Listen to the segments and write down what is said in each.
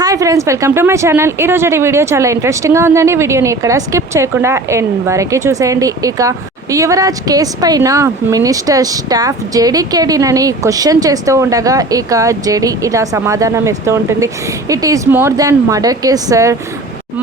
Hi friends, welcome to my channel. ఈరోజు video చాలా ఇంట్రెస్టింగ్గా ఉందండి. వీడియోని ఇక్కడ స్కిప్ చేయకుండా ఎండ్ వరకే చూసేయండి. ఇక యువరాజ్ కేసు పైన మినిస్టర్ స్టాఫ్ జేడీకేడీనని క్వశ్చన్ చేస్తూ ఉండగా ఇక జేడీ ఇలా సమాధానం ఇస్తూ ఉంటుంది. It is more than murder case sir.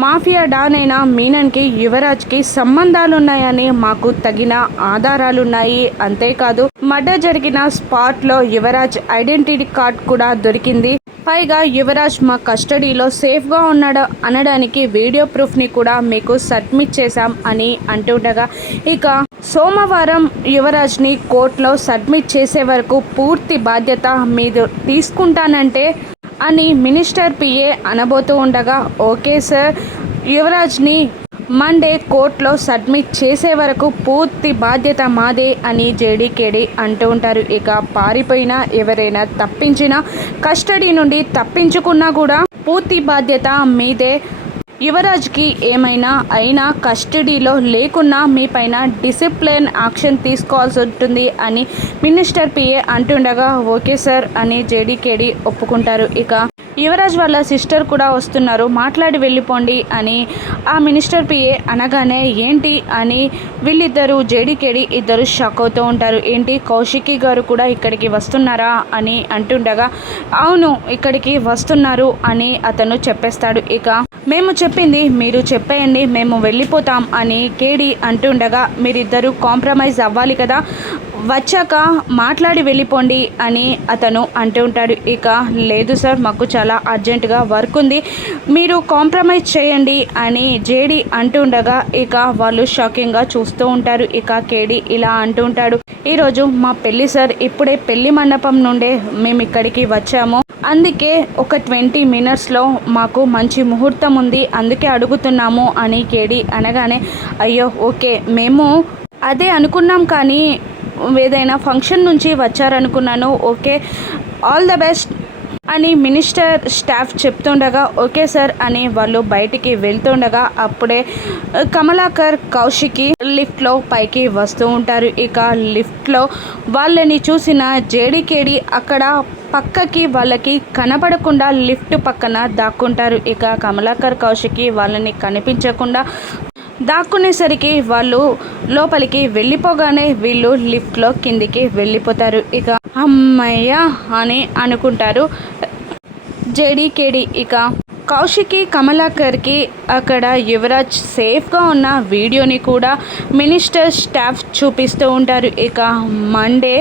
Mafia don అయిన మీనన్కి యువరాజ్కి సంబంధాలున్నాయని మాకు తగిన ఆధారాలున్నాయి. అంతేకాదు మర్డర్ జరిగిన స్పాట్లో యువరాజ్ ఐడెంటిటీ కార్డ్ కూడా దొరికింది. పైగా యువరాజ్ మా కస్టడీలో సేఫ్గా ఉన్నాడు అనడానికి వీడియో ప్రూఫ్ని కూడా మీకు సబ్మిట్ చేశాం అని అంటుండగా ఇక సోమవారం యువరాజ్ని కోర్టులో సబ్మిట్ చేసే వరకు పూర్తి బాధ్యత మీరు తీసుకుంటానంటే అని మినిస్టర్ పిఏ అనబోతూ ఉండగా ఓకే సార్, యువరాజ్ని మండే కోర్టులో సబ్మిట్ చేసే వరకు పూర్తి బాధ్యత మాదే అని జేడీకేడీ అంటూ ఉంటారు. ఇక పారిపోయినా ఎవరైనా తప్పించినా కస్టడీ నుండి తప్పించుకున్నా కూడా పూర్తి బాధ్యత మీదే. యువరాజ్కి ఏమైనా అయినా కస్టడీలో లేకున్నా మీ పైన డిసిప్లిన్ యాక్షన్ తీసుకోవాల్సి ఉంటుంది అని మినిస్టర్ పిఏ అంటుండగా ఓకే సార్ అని జేడీకేడీ ఒప్పుకుంటారు. ఇక యువరాజ్ వాళ్ళ సిస్టర్ కూడా వస్తున్నారు, మాట్లాడి వెళ్ళిపోండి అని ఆ మినిస్టర్ పిఏ అనగానే ఏంటి అని వీళ్ళిద్దరూ జేడీకేడీ ఇద్దరు షాక్ అవుతూ ఉంటారు. ఏంటి కౌశికి గారు కూడా ఇక్కడికి వస్తున్నారా అని అంటుండగా అవును ఇక్కడికి వస్తున్నారు అని అతను చెప్పేస్తాడు. ఇక మేము చెప్పింది మీరు చెప్పేయండి, మేము వెళ్ళిపోతాం అని కేడీ అంటుండగా మీరిద్దరూ కాంప్రమైజ్ అవ్వాలి కదా, వచ్చాక మాట్లాడి వెళ్ళిపోండి అని అతను అంటూ ఉంటాడు. ఇక లేదు సార్ మాకు చాలా అర్జెంటుగా వర్క్ ఉంది, మీరు కాంప్రమైజ్ చేయండి అని జేడీ అంటుండగా ఇక వాళ్ళు షాకింగ్గా చూస్తూ ఉంటారు. ఇక కేడీ ఇలా అంటూ ఉంటాడు, ఈరోజు మా పెళ్ళి సార్, ఇప్పుడే పెళ్లి మండపం నుండే మేము ఇక్కడికి వచ్చాము, అందుకే ఒక 20 మినిట్స్లో మాకు మంచి ముహూర్తం ఉంది, అందుకే అడుగుతున్నాము అని కేడీ అనగానే అయ్యో ఓకే మేము అదే అనుకున్నాం కానీ ఏదైనా ఫంక్షన్ నుంచి వచ్చారనుకున్నాను, ఓకే ఆల్ ద బెస్ట్ అని మినిస్టర్ స్టాఫ్ చెప్తుండగా ఓకే సార్ అని వాళ్ళు బయటికి వెళ్తుండగా అప్పుడే కమలాకర్ కౌశికి లిఫ్ట్లో పైకి వస్తూ ఉంటారు. ఇక లిఫ్ట్లో వాళ్ళని చూసిన జేడీకేడీ అక్కడ పక్కకి వాళ్ళకి కనపడకుండా లిఫ్ట్ పక్కన దాక్కుంటారు. ఇక కమలాకర్ కౌశికి వాళ్ళని కనిపించకుండా దాక్కునేసరికి వాళ్ళు లోపలికి వెళ్ళిపోగానే వీళ్ళు లిఫ్ట్లో కిందికి వెళ్ళిపోతారు. ఇక అమ్మయ్య అని అనుకుంటారు జేడీకేడీ. ఇక కౌశికి కమలాకర్కి అక్కడ యువరాజ్ సేఫ్గా ఉన్న వీడియోని కూడా మినిస్టర్ స్టాఫ్ చూపిస్తూ ఉంటారు. ఇక మండే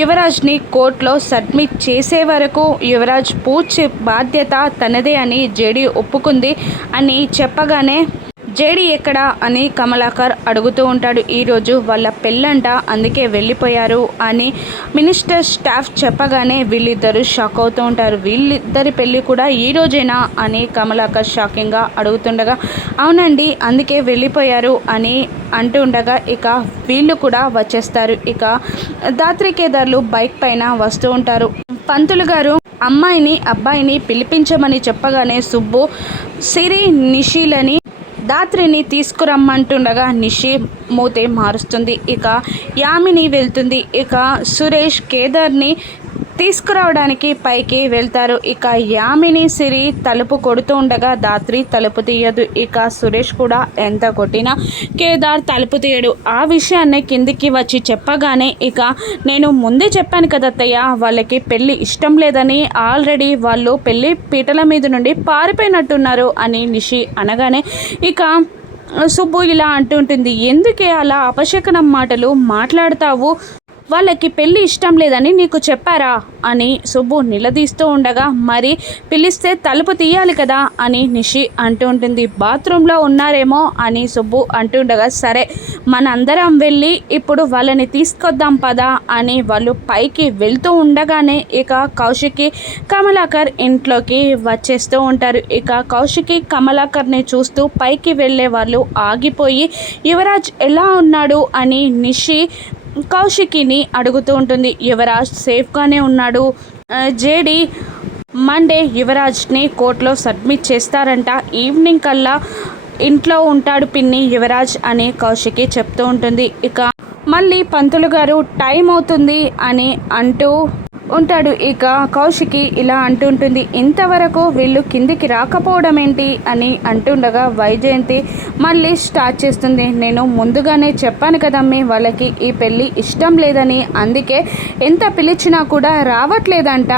యువరాజ్ని కోర్టులో సబ్మిట్ చేసే వరకు యువరాజ్ పూర్తి బాధ్యత తనదే అని జేడీ ఒప్పుకుంది అని చెప్పగానే జేడీ ఎక్కడ అని కమలాకర్ అడుగుతూ ఉంటాడు. ఈరోజు వాళ్ళ పెళ్ళంట, అందుకే వెళ్ళిపోయారు అని మినిస్టర్ స్టాఫ్ చెప్పగానే వీళ్ళిద్దరూ షాక్ అవుతూ ఉంటారు. వీళ్ళిద్దరి పెళ్ళి కూడా ఈరోజేనా అని కమలాకర్ షాకింగ్గా అడుగుతుండగా అవునండి అందుకే వెళ్ళిపోయారు అని అంటూ ఉండగా ఇక వీళ్ళు కూడా వచ్చేస్తారు. ఇక దాత్రికేదార్లు బైక్ పైన వస్తూ ఉంటారు. పంతులు గారు అమ్మాయిని అబ్బాయిని పిలిపించమని చెప్పగానే సుబ్బు సిరి నిషిలని దాత్రిని తీసుకురమ్మంటుండగా నిషి మూతే మారుస్తుంది. ఇక యామిని వెళ్తుంది. ఇక సురేష్ కేదార్ని తీసుకురావడానికి పైకి వెళ్తారు. ఇక యామిని సిరి తలుపు కొడుతూ ఉండగా దాత్రి తలుపు తీయదు. ఇక సురేష్ కూడా ఎంత కొట్టినా కేదార్ తలుపు తీయడు. ఆ విషయాన్ని కిందికి వచ్చి చెప్పగానే ఇక నేను ముందే చెప్పాను కదా అత్తయ్య, వాళ్ళకి పెళ్ళి ఇష్టం లేదని, ఆల్రెడీ వాళ్ళు పెళ్ళి పీటల మీద నుండి పారిపోయినట్టున్నారు అని నిషి అనగానే ఇక సుబ్బు ఇలా అంటుంటుంది, ఎందుకే అలా అపశకనం మాటలు మాట్లాడతావు, వాళ్ళకి పెళ్ళి ఇష్టం లేదని నీకు చెప్పారా అని సుబ్బు నిలదీస్తూ ఉండగా మరి పిలిస్తే తలుపు తీయాలి కదా అని నిషి అంటూ ఉంటుంది. బాత్రూంలో ఉన్నారేమో అని సుబ్బు అంటుండగా సరే మనందరం వెళ్ళి ఇప్పుడు వాళ్ళని తీసుకొద్దాం పదా అని వాళ్ళు పైకి వెళ్తూ ఉండగానే ఇక కౌశికి కమలాకర్ ఇంట్లోకి వచ్చేస్తూ ఉంటారు. ఇక కౌశికి కమలాకర్ని చూస్తూ పైకి వెళ్ళే వాళ్ళు ఆగిపోయి యువరాజ్ ఎలా ఉన్నాడు అని నిషి కౌశికిని అడుగుతూ ఉంటుంది. యువరాజ్ సేఫ్గానే ఉన్నాడు, జేడీ మండే యువరాజ్ని కోర్టులో సబ్మిట్ చేస్తారంట, ఈవినింగ్ కల్లా ఇంట్లో ఉంటాడు పిన్ని యువరాజ్ అని కౌశికి చెప్తూ ఉంటుంది. ఇక మళ్ళీ పంతులు గారు టైం అవుతుంది అని అంటూ ఉంటాడు. ఇక కౌశికి ఇలా అంటుంటుంది, ఇంతవరకు వీళ్ళు కిందికి రాకపోవడం ఏంటి అని అంటుండగా వైజయంతి మళ్ళీ స్టార్ట్ చేస్తుంది, నేను ముందుగానే చెప్పాను కదమ్మీ వాళ్ళకి ఈ పెళ్ళి ఇష్టం లేదని, అందుకే ఎంత పిలిచినా కూడా రావట్లేదంట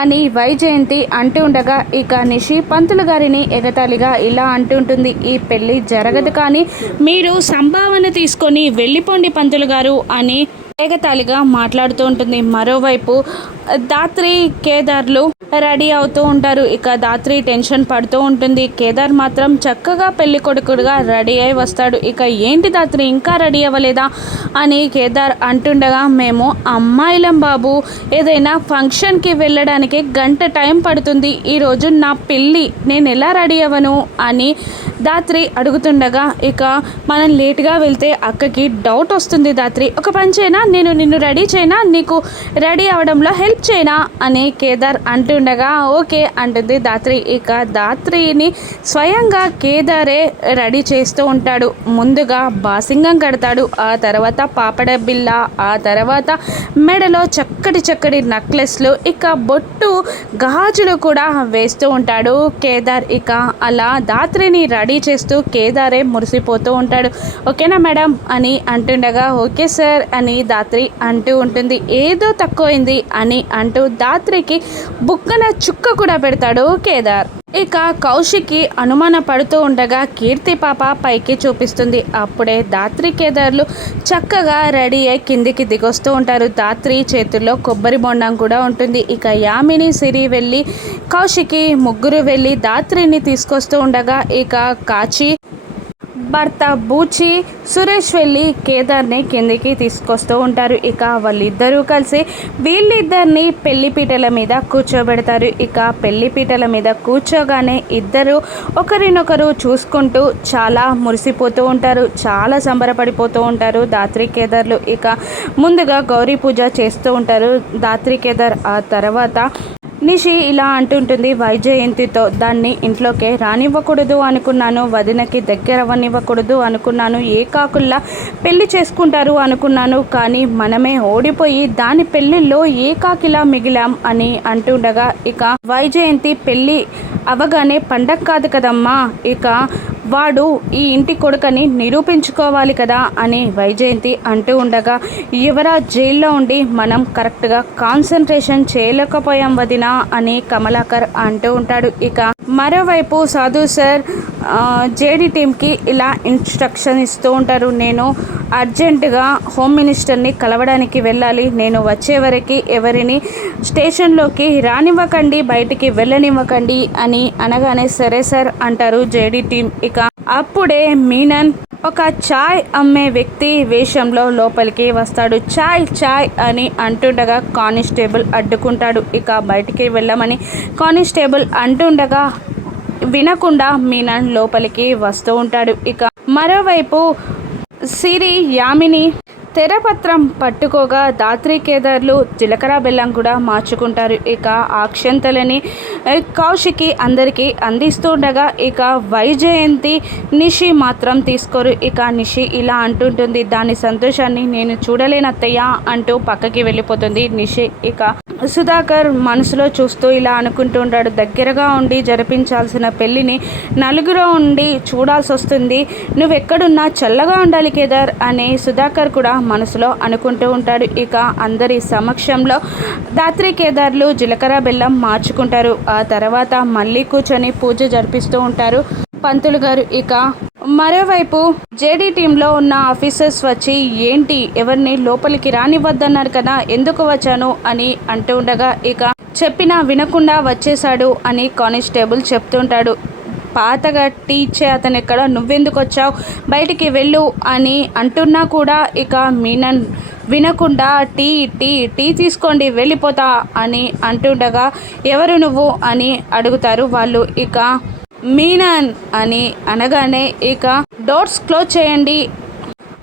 అని వైజయంతి అంటూ ఉండగా ఇక నిషి పంతులు గారిని ఎగతాళిగా ఇలా అంటుంటుంది, ఈ పెళ్ళి జరగదు కానీ మీరు సంభావన తీసుకొని వెళ్ళిపోండి పంతులు గారు అని ఎగతాళిగా మాట్లాడుతూ ఉంటుంది. మరోవైపు దాత్రి కేదార్లు రెడీ అవుతూ ఉంటారు. ఇక దాత్రి టెన్షన్ పడుతూ ఉంటుంది. కేదార్ మాత్రం చక్కగా పెళ్లి కొడుకుడుగా రెడీ అయి వస్తాడు. ఇక ఏంటి దాత్రి ఇంకా రెడీ అవ్వలేదా అని కేదార్ అంటుండగా, మేము అమ్మాయిలం బాబు, ఏదైనా ఫంక్షన్కి వెళ్ళడానికి గంట టైం పడుతుంది, ఈరోజు నా పెళ్ళి, నేను ఎలా రెడీ అవ్వను అని దాత్రి అడుగుతుండగా, ఇక మనం లేట్గా వెళ్తే అక్కకి డౌట్ వస్తుంది. దాత్రి ఒక పని చేయనా, నేను నిన్ను రెడీ చేయనా, నీకు రెడీ అవడంలో హెల్ప్ చేయనా అని కేదార్ అంటుండగా ఓకే అంటుంది దాత్రి. ఇక దాత్రిని స్వయంగా కేదారే రెడీ చేస్తూ ఉంటాడు. ముందుగా బాసింగం కడతాడు, ఆ తర్వాత పాపడ బిల్ల, ఆ తర్వాత మెడలో చక్కటి నెక్లెస్లు, ఇక బొట్టు గాజులు కూడా వేస్తూ ఉంటాడు కేదార్. ఇక అలా దాత్రిని రెడీ చేస్తూ కేదారే మురిసిపోతూ ఉంటాడు. ఓకేనా మేడం అని అంటుండగా ఓకే సార్ అని దాత్రి అంటూ ఉంటుంది. ఏదో తక్కువైంది అని అంటూ దాత్రికి బుక్కన చుక్క కూడా పెడతాడు కేదార్. ఇక కౌశికి అనుమాన పడుతూ ఉండగా కీర్తి పాప పైకి చూపిస్తుంది. అప్పుడే దాత్రి కేదార్లు చక్కగా రెడీ అయి కిందికి దిగొస్తూ ఉంటారు. దాత్రి చేతుల్లో కొబ్బరి బొండం కూడా ఉంటుంది. ఇక యామిని సిరి వెళ్ళి కౌశికి ముగ్గురు వెళ్ళి దాత్రిని తీసుకొస్తూ ఉండగా ఇక కాచి భర్త బూచి సురేష్ వెళ్ళి కేదార్ని కిందికి తీసుకొస్తూ ఉంటారు. ఇక వాళ్ళిద్దరూ కలిసి వీళ్ళిద్దరిని పెళ్లిపీటల మీద కూర్చోబెడతారు. ఇక పెళ్లిపీటల మీద కూర్చోగానే ఇద్దరు ఒకరినొకరు చూసుకుంటూ చాలా మురిసిపోతూ ఉంటారు, చాలా సంబరపడిపోతూ ఉంటారు దాత్రి కేదార్లు. ఇక ముందుగా గౌరీ పూజ చేస్తూ ఉంటారు దాత్రి కేదార్. ఆ తర్వాత నిషి ఇలా అంటుంటుంది వైజయంతితో, దాన్ని ఇంట్లోకే రానివ్వకూడదు అనుకున్నాను, వదినకి దగ్గర అవ్వనివ్వకూడదు అనుకున్నాను, ఏ కాకుల్లా పెళ్లి చేసుకుంటారు అనుకున్నాను, కానీ మనమే ఓడిపోయి దాని పెళ్లిలో ఏ కాకిలా మిగిలాం అని అంటుండగా ఇక వైజయంతి పెళ్ళి అవగానే పండగ కాదు కదమ్మా, ఇక వాడు ఈ ఇంటి కొడుకని నిరూపించుకోవాలి కదా అని వైజయంతి అంటూ ఉండగా, యువరాజ్ జైల్లో ఉండి మనం కరెక్ట్గా కాన్సన్ట్రేషన్ చేయలేకపోయాం వదినా అని కమలాకర్ అంటూ ఉంటాడు. ఇక మరోవైపు సాధు సార్ జేడీ టీంకి ఇలా ఇన్స్ట్రక్షన్ ఇస్తూ ఉంటారు, నేను అర్జెంటుగా హోమ్ మినిస్టర్ని కలవడానికి వెళ్ళాలి, నేను వచ్చే వరకు ఎవరిని స్టేషన్లోకి రానివ్వకండి, బయటికి వెళ్ళనివ్వకండి అని అనగానే సరే సార్ అంటారు జేడీ టీం. ఇక అప్పుడే మీనన్ ఒక చాయ్ అమ్మే వ్యక్తి వేషంలో లోపలికి వస్తాడు. చాయ్ చాయ్ అని అంటుండగా కానిస్టేబుల్ అడ్డుకుంటాడు. ఇక బయటికి వెళ్ళమని కానిస్టేబుల్ అంటుండగా వినకుండా మీనన్ లోపలికి వస్తూ ఉంటాడు. ఇక మరోవైపు సిరి యామిని తెరపత్రం పట్టుకోగా దాత్రి కేదార్లు జీలకర్ర బెల్లం కూడా మార్చుకుంటారు. ఇక అక్షంతలని కౌశికి అందరికీ అందిస్తుండగా ఇక వైజయంతి నిషి మాత్రం తీసుకోరు. ఇక నిషి ఇలా అంటుంటుంది, దాని సంతోషాన్ని నేను చూడలేనత్తయ్య అంటూ పక్కకి వెళ్ళిపోతుంది నిషి. ఇక సుధాకర్ మనసులో చూస్తూ ఇలా అనుకుంటూ ఉంటాడు, దగ్గరగా ఉండి జరిపించాల్సిన పెళ్ళిని నలుగురు ఉండి చూడాల్సి వస్తుంది, నువ్వెక్కడున్నా చల్లగా ఉండాలి కేదార్ అని సుధాకర్ కూడా మనసులో అనుకుంటూ ఉంటాడు. ఇక అందరి సమక్షంలో దాత్రి కేదార్లు జీలకర్ర బెల్లం మార్చుకుంటారు. ఆ తర్వాత మళ్ళీ కూర్చొని పూజ జరిపిస్తూ ఉంటారు పంతులు గారు. ఇక మరోవైపు జేడీ టీంలో ఉన్న ఆఫీసర్స్ వచ్చి ఏంటి ఎవరిని లోపలికి రానివ్వద్దన్నారు కదా, ఎందుకు వచ్చాను అని అంటూ ఉండగా ఇక చెప్పినా వినకుండా వచ్చేశాడు అని కానిస్టేబుల్ చెప్తుంటాడు. పాతగా టీ ఇచ్చే అతను ఎక్కడ, నువ్వెందుకు వచ్చావు, బయటికి వెళ్ళు అని అంటున్నా కూడా ఇక మీనన్ వినకుండా టీ టీ టీ తీసుకోండి వెళ్ళిపోతా అని అంటుండగా ఎవరు నువ్వు అని అడుగుతారు వాళ్ళు. ఇక మీనన్ అని అనగానే ఇక డోర్స్ క్లోజ్ చేయండి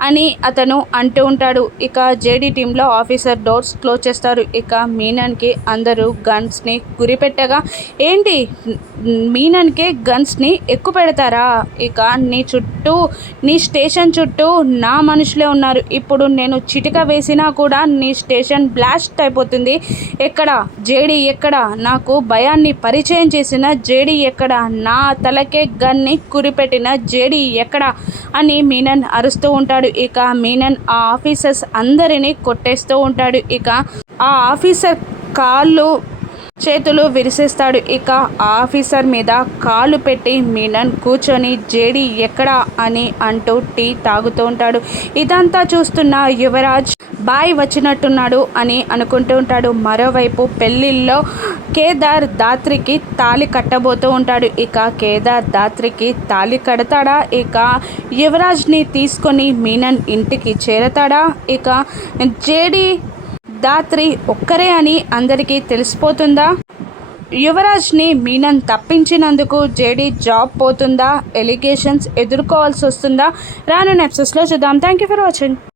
అని అతను అంటూ ఉంటాడు. ఇక జేడీ టీంలో ఆఫీసర్ డోర్స్ క్లోజ్ చేస్తారు. ఇక మీనన్కి అందరూ గన్స్ని గురిపెట్టగా, ఏంటి మీనన్కే గన్స్ని ఎక్కువ పెడతారా? ఇక నీ స్టేషన్ చుట్టూ నా మనుషులే ఉన్నారు. ఇప్పుడు నేను చిటిక వేసినా కూడా నీ స్టేషన్ బ్లాస్ట్ అయిపోతుంది. ఎక్కడ జేడీ ఎక్కడ? నాకు భయాన్ని పరిచయం చేసిన జేడీ ఎక్కడ? నా తలకే గన్ని కురిపెట్టిన జేడీ ఎక్కడ అని మీనన్ అరుస్తూ ఉంటాడు. ఇక మీనన్ ఆ ఆఫీసర్స్ అందరినీ కొట్టేస్తూ ఉంటాడు. ఇక ఆ ఆఫీసర్ కాళ్ళు చేతులు విరిసేస్తాడు. ఇక ఆఫీసర్ మీద కాలు పెట్టి మీనన్ కూర్చొని జేడీ ఎక్కడా అని అంటూ టీ తాగుతూ ఉంటాడు. ఇదంతా చూస్తున్న యువరాజ్ బాయ్ వచ్చినట్టున్నాడు అని అనుకుంటూ ఉంటాడు. మరోవైపు పెళ్ళిళ్ళలో కేదార్ దాత్రికి తాళి కట్టబోతూ ఉంటాడు. ఇక కేదార్ దాత్రికి తాళి కడతాడా? ఇక యువరాజ్ని తీసుకొని మీనన్ ఇంటికి చేరతాడా? ఇక జేడీ దాత్రి ఒక్కరే అని అందరికీ తెలిసిపోతుందా? యువరాజ్ని మీనన్ తప్పించినందుకు జేడీ జాబ్ పోతుందా? ఎలిగేషన్స్ ఎదుర్కోవాల్సి వస్తుందా? రానున్న ఎపిసోడ్స్లో చూద్దాం. Thank you for watching.